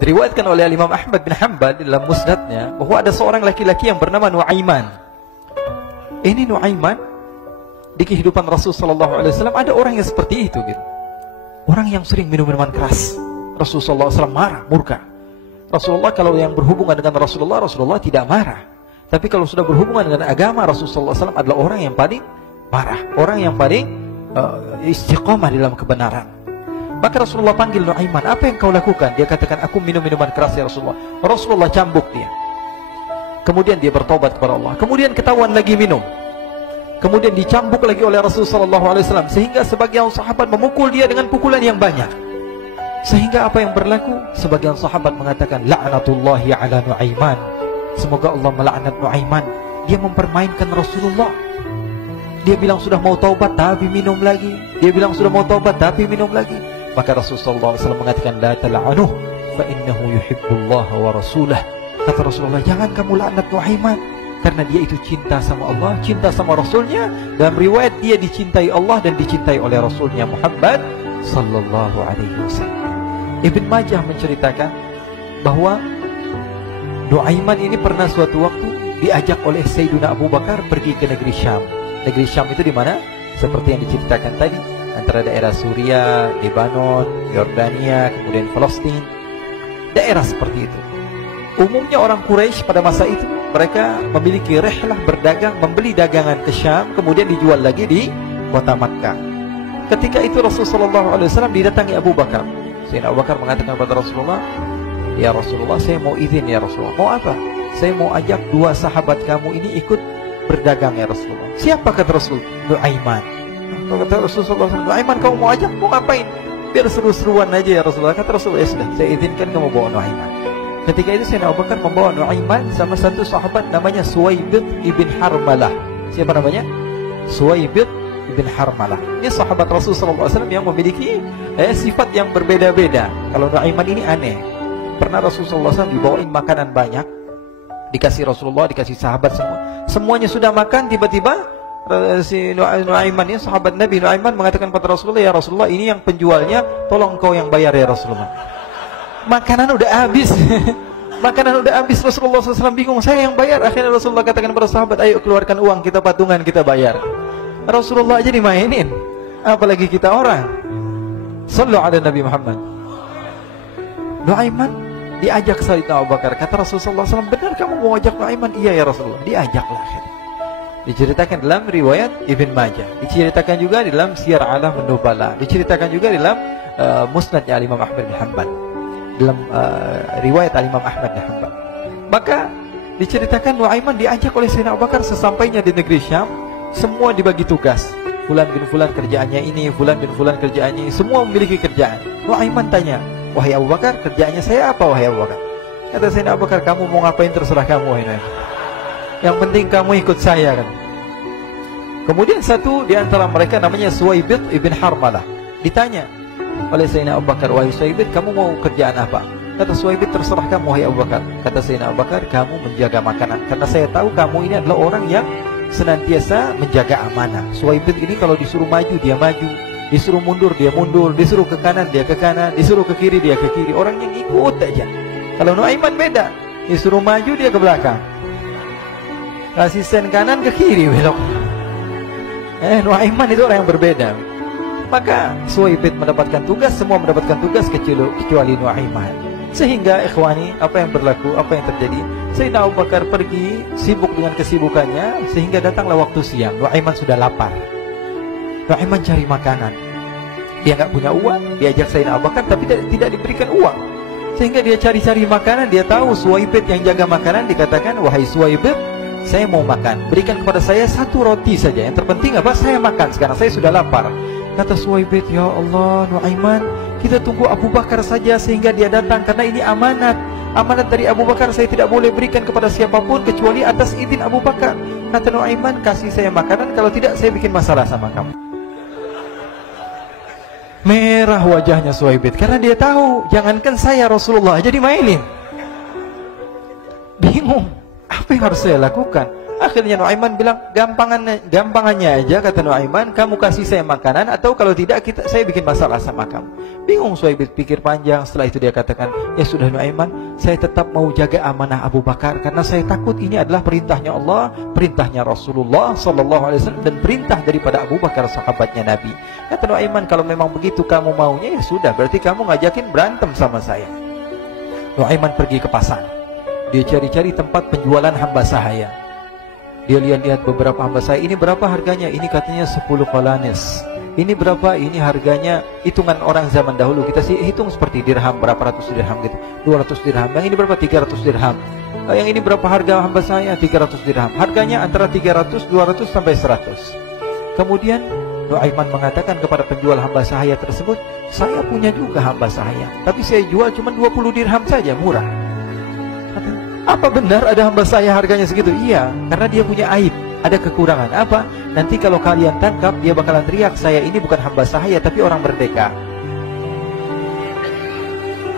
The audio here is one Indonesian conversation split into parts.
Diriwayatkan oleh Imam Ahmad bin Hanbal dalam musnadnya bahwa ada seorang laki-laki yang bernama Nuaiman. Ini Nuaiman di kehidupan Rasul sallallahu alaihi wasallam ada orang yang seperti itu gitu. Orang yang sering minum minuman keras. Rasul sallallahu alaihi wasallam marah, murka. Rasulullah kalau yang berhubungan dengan Rasulullah tidak marah. Tapi kalau sudah berhubungan dengan agama, Rasul sallallahu alaihi wasallam adalah orang yang paling marah, orang yang paling istiqomah dalam kebenaran. Maka Rasulullah panggil Nuaiman, apa yang kau lakukan? Dia katakan, aku minum minuman keras ya Rasulullah. Rasulullah cambuk dia. Kemudian dia bertobat kepada Allah. Kemudian ketahuan lagi minum. Kemudian dicambuk lagi oleh Rasulullah SAW. Sehingga sebagian sahabat memukul dia dengan pukulan yang banyak. Sehingga apa yang berlaku? Sebagian sahabat mengatakan, la'natullahi ala Nuaiman. Semoga Allah melaknat Nuaiman. Dia mempermainkan Rasulullah. Dia bilang sudah mau taubat tapi minum lagi. Dia bilang sudah mau taubat tapi minum lagi. Maka Rasulullah SAW mengatakan, la tal'anuh fa innahu yuhibbullaha wa rasulah. Kata Rasulullah, jangan kamu laknat Nuaiman, karena dia itu cinta sama Allah, cinta sama Rasulnya. Dalam riwayat dia dicintai Allah dan dicintai oleh Rasulnya Muhammad sallallahu alaihi wasallam. Ibn Majah menceritakan bahwa Nuaiman ini pernah suatu waktu diajak oleh Sayyidina Abu Bakar pergi ke negeri Syam. Negeri Syam itu di mana? Seperti yang diceritakan tadi, antara daerah Suriah, Lebanon, Yordania, kemudian Palestina. Daerah seperti itu. Umumnya orang Quraisy pada masa itu, mereka memiliki rihlah berdagang, membeli dagangan ke Syam, kemudian dijual lagi di kota Makkah. Ketika itu Rasulullah SAW didatangi Abu Bakar. Sayyidina Abu Bakar mengatakan kepada Rasulullah, ya Rasulullah, saya mau izin ya Rasulullah. Mau apa? Saya mau ajak dua sahabat kamu ini ikut berdagang ya Rasulullah. Siapa kata Rasul? Nuaiman. Kata Rasulullah, Nuaiman kamu mau ajak, mau ngapain? Biar seru-seruan aja ya Rasulullah. Kata Rasulullah, ya sudah, saya izinkan kamu bawa Nuaiman. Ketika itu Sayyidina Abu Bakar membawa Nuaiman sama satu sahabat namanya Suwaibid ibn Harmalah. Siapa namanya? Suwaibid ibn Harmalah. Ini sahabat Rasulullah SAW yang memiliki sifat yang berbeda-beda. Kalau Nuaiman ini aneh. Pernah Rasulullah SAW dibawain makanan banyak, dikasih Rasulullah, dikasih sahabat semua. Semuanya sudah makan, tiba-tiba si Nuaiman ini, sahabat Nabi Nuaiman mengatakan kepada Rasulullah, ya Rasulullah, ini yang penjualnya, tolong kau yang bayar ya Rasulullah. Makanan udah habis. Makanan udah habis. Rasulullah SAW bingung, saya yang bayar. Akhirnya Rasulullah katakan kepada sahabat, ayo keluarkan uang, kita patungan, kita bayar. Rasulullah aja dimainin, apalagi kita orang. Sallu ala Nabi Muhammad. Nuaiman diajak Sayyidina Abu Bakar. Kata Rasulullah SAW, benar kamu mau ajak Nuaiman? Iya ya Rasulullah. Diajaklah. Diceritakan dalam riwayat Ibn Majah, diceritakan juga dalam Syiar A'lam An-Nubala, diceritakan juga dalam musnadnya Imam Ahmad bin Hanbal, dalam riwayat Imam Ahmad bin Hanbal. Maka diceritakan Nuaiman diajak oleh Sayyidina Abu Bakar. Sesampainya di negeri Syam, semua dibagi tugas. Fulan bin Fulan kerjaannya ini, Fulan bin Fulan kerjaannya ini, semua memiliki kerjaan. Nuaiman tanya, wahai Abu Bakar, kerjaannya saya apa wahai Abu Bakar? Kata Sayyidina Abu Bakar, kamu mau ngapain terserah kamu wahai Nuaiman. Yang penting kamu ikut saya kan. Kemudian satu di antara mereka namanya Suwaibid ibn Harmalah. Ditanya oleh Sayyidina Abu Bakar, wahai Suwaibid, kamu mau kerjaan apa? Kata Suwaibid, terserah kamu wahai Abu Bakar. Kata Sayyidina Abu Bakar, kamu menjaga makanan, karena saya tahu kamu ini adalah orang yang senantiasa menjaga amanah. Suwaibid ini kalau disuruh maju dia maju, disuruh mundur dia mundur, disuruh ke kanan dia ke kanan, disuruh ke kiri dia ke kiri. Orang yang ikut aja. Kalau Nuaiman beda, disuruh maju dia ke belakang, asisten kanan ke kiri belok. Nuaiman itu orang yang berbeda. Maka Suwaibid mendapatkan tugas, semua mendapatkan tugas kecuali Nuaiman. Sehingga ikhwani, apa yang berlaku, apa yang terjadi? Sayyidina Abu Bakar pergi sibuk dengan kesibukannya, sehingga datanglah waktu siang. Nuaiman sudah lapar. Nuaiman cari makanan. Dia nggak punya uang, diajak Sayyidina Abu Bakar tapi tidak diberikan uang. Sehingga dia cari-cari makanan. Dia tahu Suwaibid yang jaga makanan. Dikatakan, wahai Suwaibid, saya mau makan, berikan kepada saya satu roti saja. Yang terpenting apa? Saya makan sekarang, saya sudah lapar. Kata Suwaibid, ya Allah Nuaiman, kita tunggu Abu Bakar saja sehingga dia datang, karena ini amanat. Amanat dari Abu Bakar, saya tidak boleh berikan kepada siapapun kecuali atas izin Abu Bakar. Kata Nuaiman, kasih saya makanan, kalau tidak saya bikin masalah sama kamu. Merah wajahnya Suwaibid, karena dia tahu, jangankan saya, Rasulullah aja dimainin. Bingung, apa yang harus saya lakukan? Akhirnya Nuaiman bilang, gampangannya aja, kata Nuaiman, kamu kasih saya makanan, atau kalau tidak saya bikin masalah sama kamu. Bingung Suhaib pikir panjang. Setelah itu dia katakan, ya sudah Nuaiman, saya tetap mau jaga amanah Abu Bakar, karena saya takut ini adalah perintahnya Allah, perintahnya Rasulullah SAW, dan perintah daripada Abu Bakar, sahabatnya Nabi. Kata Nuaiman, kalau memang begitu kamu maunya, ya sudah, berarti kamu ngajakin berantem sama saya. Nuaiman pergi ke pasar. Dia cari-cari tempat penjualan hamba sahaya. Dia lihat-lihat beberapa hamba sahaya. Ini berapa harganya? Ini katanya 10 qalanis. Ini berapa? Ini harganya, hitungan orang zaman dahulu, kita sih hitung seperti dirham, berapa ratus dirham gitu, 200 dirham. Yang ini berapa? 300 dirham. Yang ini berapa harga hamba sahaya? 300 dirham. Harganya antara 300, 200 sampai 100. Kemudian Nuaiman mengatakan kepada penjual hamba sahaya tersebut, saya punya juga hamba sahaya, tapi saya jual cuma 20 dirham saja, murah. Katanya, apa benar ada hamba saya harganya segitu? Iya, karena dia punya aib, ada kekurangan. Apa? Nanti kalau kalian tangkap, dia bakalan teriak, saya ini bukan hamba sahaya, tapi orang merdeka.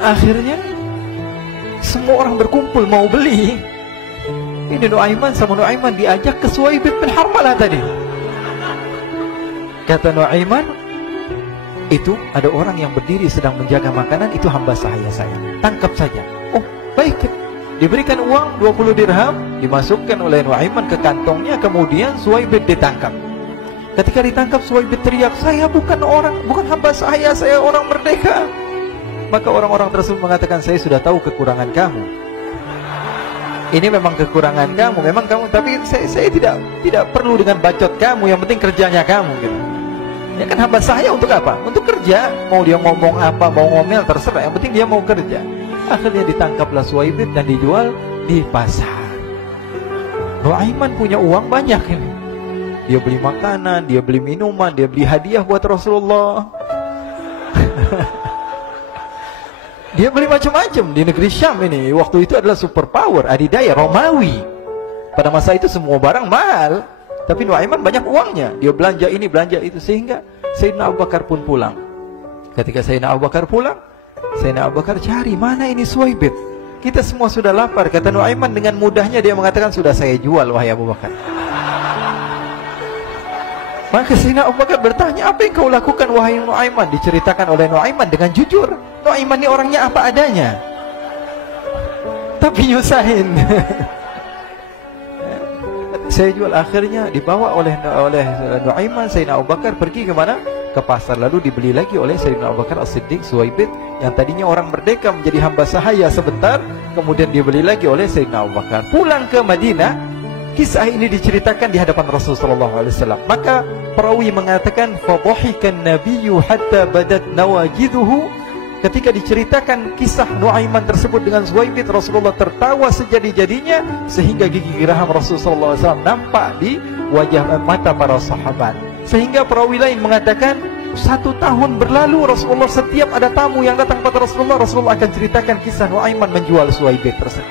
Akhirnya semua orang berkumpul mau beli. Ini Nuaiman sama Nuaiman diajak ke Suhaib bin Harmalah tadi. Kata Nuaiman, itu ada orang yang berdiri sedang menjaga makanan, itu hamba sahaya saya, tangkap saja. Oh baik. Diberikan uang 20 dirham, dimasukkan oleh Nuaiman ke kantongnya, kemudian Suhaib ditangkap. Ketika ditangkap, Suhaib teriak, saya bukan hamba saya orang merdeka. Maka orang-orang tersebut mengatakan, saya sudah tahu kekurangan kamu. Ini memang kekurangan kamu, memang kamu, tapi saya tidak perlu dengan bacot kamu, yang penting kerjanya kamu gitu. Ya kan hamba saya untuk apa? Untuk kerja. Mau dia ngomong apa, mau ngomel terserah, yang penting dia mau kerja. Akhirnya ditangkaplah Suhaib dan dijual di pasar. Nuaiman punya uang banyak ini. Dia beli makanan, dia beli minuman, dia beli hadiah buat Rasulullah. Dia beli macam-macam di negeri Syam ini. Waktu itu adalah superpower, adidaya Romawi. Pada masa itu semua barang mahal, tapi Nuaiman banyak uangnya. Dia belanja ini, belanja itu, sehingga Sayyidina Abu Bakar pun pulang. Ketika Sayyidina Abu Bakar pulang, Sayyidina Abu Bakar cari, mana ini Suhaib? Kita semua sudah lapar. Kata Nuaiman dengan mudahnya dia mengatakan, sudah saya jual wahai Abu Bakar. Maka Sayyidina Abu Bakar bertanya, apa yang kau lakukan wahai Nuaiman? Diceritakan oleh Nuaiman dengan jujur. Nuaiman ini orangnya apa adanya, tapi nyusahin. Saya jual. Akhirnya dibawa oleh Nuaiman, Sayyidina Abu Bakar pergi ke mana? Ke pasar. Lalu dibeli lagi oleh Sayyidina Abu Bakar As-Siddiq Suhaib, yang tadinya orang merdeka menjadi hamba sahaya sebentar, kemudian dibeli lagi oleh Sayyidina Abu Bakar. Pulang ke Madinah, kisah ini diceritakan di hadapan Rasulullah SAW. Maka perawi mengatakan, fadhahikan nabiyyu hatta badat nawajiduhu. Ketika diceritakan kisah Nuaiman tersebut dengan Suhaib, Rasulullah tertawa sejadi-jadinya, sehingga gigi geraham Rasulullah SAW nampak di wajah mata para sahabat. Sehingga perawi lain mengatakan, 1 tahun berlalu Rasulullah, setiap ada tamu yang datang pada Rasulullah, Rasulullah akan ceritakan kisah Nuaiman menjual Suhaib tersebut.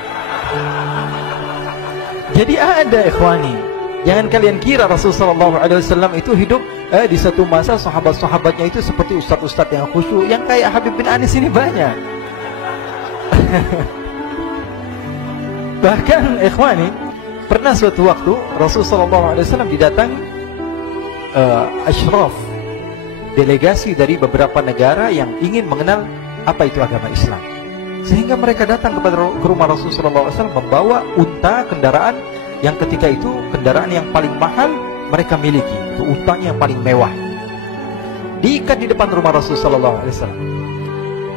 Jadi ada ikhwani, jangan kalian kira Rasulullah SAW itu hidup di satu masa sahabat-sahabatnya itu seperti ustadz-ustadz yang khusyuk, yang kayak Habib bin Anis ini banyak. Bahkan ikhwani, pernah suatu waktu Rasulullah SAW didatangi asyraf, delegasi dari beberapa negara yang ingin mengenal apa itu agama Islam. Sehingga mereka datang ke rumah Rasulullah SAW membawa unta, kendaraan yang ketika itu kendaraan yang paling mahal mereka miliki, itu untanya yang paling mewah. Diikat di depan rumah Rasulullah SAW.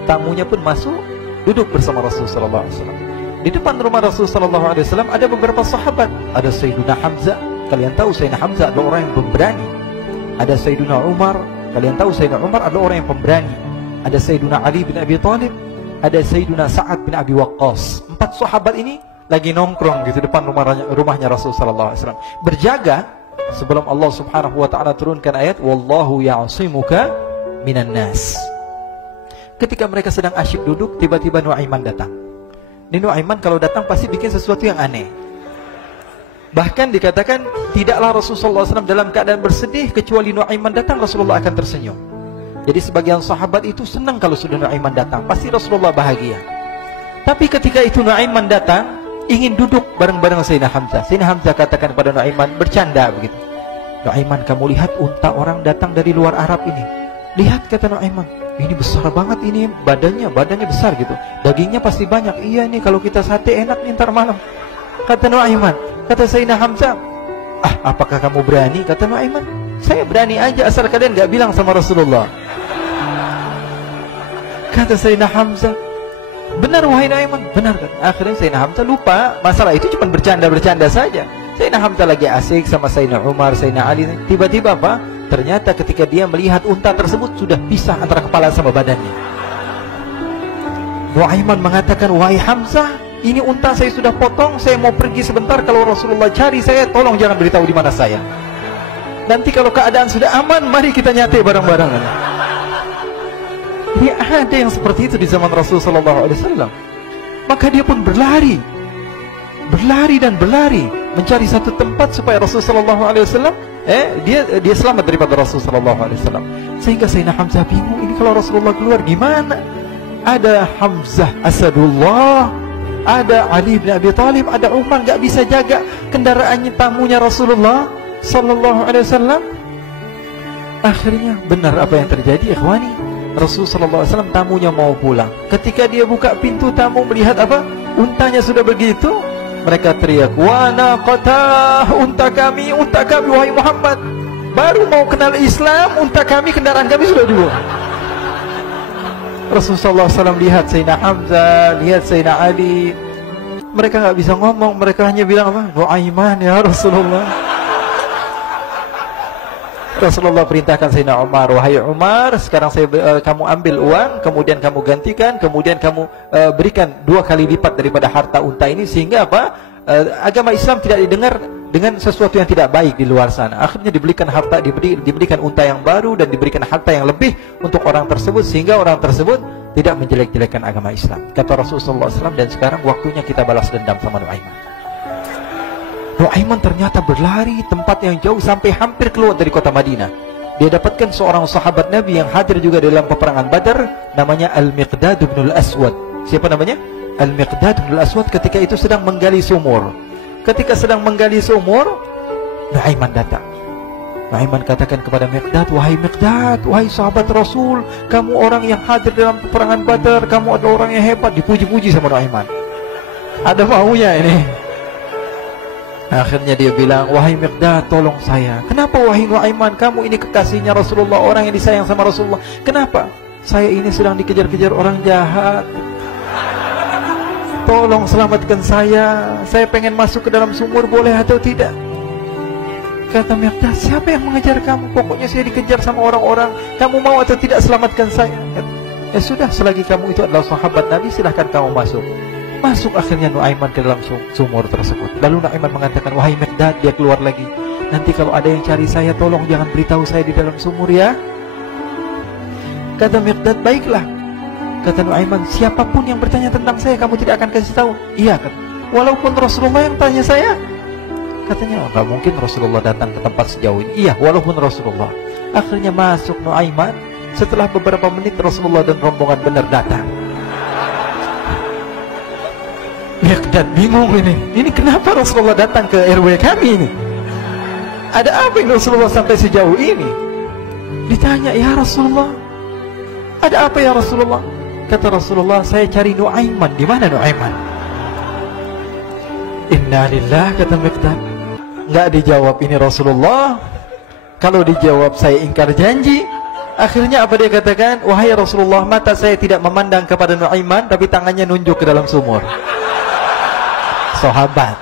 Tamunya pun masuk, duduk bersama Rasulullah SAW. Di depan rumah Rasulullah SAW ada beberapa sahabat. Ada Sayyiduna Hamzah. Kalian tahu Sayyidina Hamzah adalah orang yang pemberani. Ada Sayyiduna Umar. Kalian tahu Sayyidina Umar adalah orang yang pemberani. Ada Sayyiduna Ali bin Abi Thalib. Ada Sayyiduna Sa'ad bin Abi Waqqas. 4 sahabat ini lagi nongkrong gitu depan rumahnya Rasulullah SAW, berjaga sebelum Allah Subhanahu wa ta'ala turunkan ayat wallahu ya'simuka minan nas. Ketika mereka sedang asyik duduk, tiba-tiba Nuaiman datang. Ini Nuaiman kalau datang pasti bikin sesuatu yang aneh. Bahkan dikatakan tidaklah Rasulullah SAW dalam keadaan bersedih, kecuali Nuaiman datang Rasulullah akan tersenyum. Jadi sebagian sahabat itu senang kalau sudah Nuaiman datang, pasti Rasulullah bahagia. Tapi ketika itu Nuaiman datang, ingin duduk bareng-bareng Sayyidina Hamzah. Sayyidina Hamzah katakan kepada Nuaiman, bercanda begitu. Nuaiman, kamu lihat unta orang datang dari luar Arab ini. Lihat, kata Nuaiman, ini besar banget ini, badannya besar gitu. Dagingnya pasti banyak. Iya nih, kalau kita sate enak nih ntar malam. Kata Nuaiman. Kata Sayyidina Hamzah, apakah kamu berani? Kata Nuaiman, saya berani aja asal kalian gak bilang sama Rasulullah. Kata Sayyidina Hamzah, benar wahai Nuaiman, benar kan? Akhirnya Sayyidina Hamzah lupa masalah itu, cuma bercanda-bercanda saja. Sayyidina Hamzah lagi asik sama Sayyidina Umar, Sayyidina Ali. Tiba-tiba apa? Ternyata ketika dia melihat unta tersebut sudah pisah antara kepala sama badannya. Nuaiman mengatakan, wahai Hamzah, ini unta saya sudah potong, saya mau pergi sebentar. Kalau Rasulullah cari saya, tolong jangan beritahu di mana saya. Nanti kalau keadaan sudah aman, mari kita nyate bareng-bareng. Ini ada yang seperti itu di zaman Rasulullah SAW. Maka dia pun berlari dan berlari mencari satu tempat supaya Rasulullah SAW dia selamat daripada Rasulullah SAW. Sehingga Sayyidina Hamzah bingung, ini kalau Rasulullah keluar gimana? Ada Hamzah Asadullah, ada Ali bin Abi Thalib, ada Umar, gak bisa jaga kendaraannya, tamunya Rasulullah Sallallahu Alaihi Wasallam. Akhirnya benar apa yang terjadi, ikhwani. Rasulullah SAW tamunya mau pulang. Ketika dia buka pintu tamu melihat apa? Untanya sudah begitu. Mereka teriak, wa naqatah, unta kami wahai Muhammad. Baru mau kenal Islam, unta kami, kendaraan kami sudah dibuang. Rasulullah SAW lihat Sayyidina Hamzah, lihat Sayyidina Ali. Mereka nggak bisa ngomong, mereka hanya bilang apa? Nuaiman ya Rasulullah. Rasulullah perintahkan Sayyidina Umar, wahai Umar, sekarang kamu ambil uang, kemudian kamu gantikan, kemudian kamu berikan 2 kali lipat daripada harta unta ini, sehingga apa? Agama Islam tidak didengar dengan sesuatu yang tidak baik di luar sana. Akhirnya diberikan harta, diberikan unta yang baru dan diberikan harta yang lebih untuk orang tersebut, sehingga orang tersebut tidak menjelek-jelekan agama Islam. Kata Rasulullah SAW, dan sekarang waktunya kita balas dendam sama Nuaiman. Nuaiman ternyata berlari tempat yang jauh sampai hampir keluar dari kota Madinah. Dia dapatkan seorang sahabat Nabi yang hadir juga dalam peperangan Badar, namanya Al-Miqdad bin Al-Aswad. Siapa namanya? Al-Miqdad bin Al-Aswad ketika itu sedang menggali sumur. Ketika sedang menggali sumur, Nuaiman datang. Nuaiman katakan kepada Miqdad, wahai Miqdad, wahai sahabat Rasul, kamu orang yang hadir dalam peperangan Badar, kamu adalah orang yang hebat. Dipuji-puji sama Nuaiman. Ada maunya ini. Akhirnya dia bilang, wahai Miqdad, tolong saya. Kenapa wahai Nuaiman, kamu ini kekasihnya Rasulullah, orang yang disayang sama Rasulullah. Kenapa? Saya ini sedang dikejar-kejar orang jahat. Tolong selamatkan saya. Saya pengen masuk ke dalam sumur, boleh atau tidak? Kata Miqdad, siapa yang mengejar kamu? Pokoknya saya dikejar sama orang-orang. Kamu mau atau tidak selamatkan saya? Ya sudah, selagi kamu itu adalah sahabat Nabi, silahkan kamu masuk. Masuk akhirnya Nuaiman ke dalam sumur tersebut. Lalu Nuaiman mengatakan, wahai Miqdad, dia keluar lagi. Nanti kalau ada yang cari saya, tolong jangan beritahu saya di dalam sumur ya. Kata Miqdad, baiklah. Kata Nuaiman, siapapun yang bertanya tentang saya, kamu tidak akan kasih tahu. Iya, kata. Walaupun Rasulullah yang tanya saya. Katanya, nggak mungkin Rasulullah datang ke tempat sejauh ini. Iya, walaupun Rasulullah. Akhirnya masuk Nuaiman. Setelah beberapa menit, Rasulullah dan rombongan benar datang. Miqdad bingung ini. Ini kenapa Rasulullah datang ke RW kami ini? Ada apa yang Rasulullah sampai sejauh ini? Ditanya, ya Rasulullah, ada apa ya Rasulullah? Kata Rasulullah, saya cari Nuaiman. Di mana Nuaiman? Innalillah, kata Miqdad. Nggak dijawab ini Rasulullah. Kalau dijawab saya ingkar janji. Akhirnya apa dia katakan? Wahai Rasulullah, mata saya tidak memandang kepada Nuaiman, tapi tangannya nunjuk ke dalam sumur. Sahabat.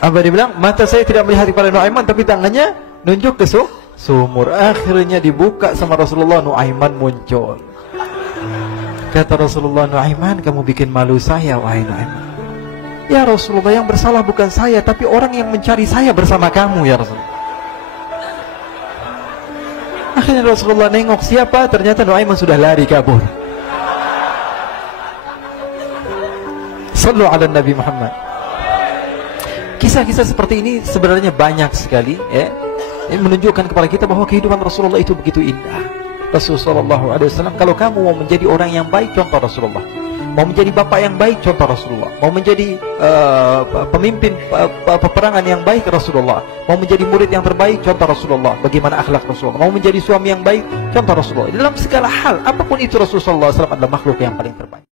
Apa dia bilang? Mata saya tidak melihat kepada Nuaiman, tapi tangannya nunjuk ke sumur. Akhirnya dibuka sama Rasulullah, Nuaiman muncul. Kata Rasulullah, Nuaiman, kamu bikin malu saya, wahai Nuaiman. Ya Rasulullah, yang bersalah bukan saya, tapi orang yang mencari saya bersama kamu, ya Rasulullah. Akhirnya Rasulullah nengok siapa, ternyata Nuaiman sudah lari kabur. Sallu ala Nabi Muhammad. Kisah-kisah seperti ini sebenarnya banyak sekali, ya. Ini menunjukkan kepada kita bahwa kehidupan Rasulullah itu begitu indah. Rasulullah SAW, kalau kamu mau menjadi orang yang baik, contoh Rasulullah. Mau menjadi bapak yang baik, contoh Rasulullah. Mau menjadi pemimpin peperangan yang baik, Rasulullah. Mau menjadi murid yang terbaik, contoh Rasulullah. Bagaimana akhlak Rasulullah. Mau menjadi suami yang baik, contoh Rasulullah. Dalam segala hal, apapun itu, Rasulullah SAW adalah makhluk yang paling terbaik.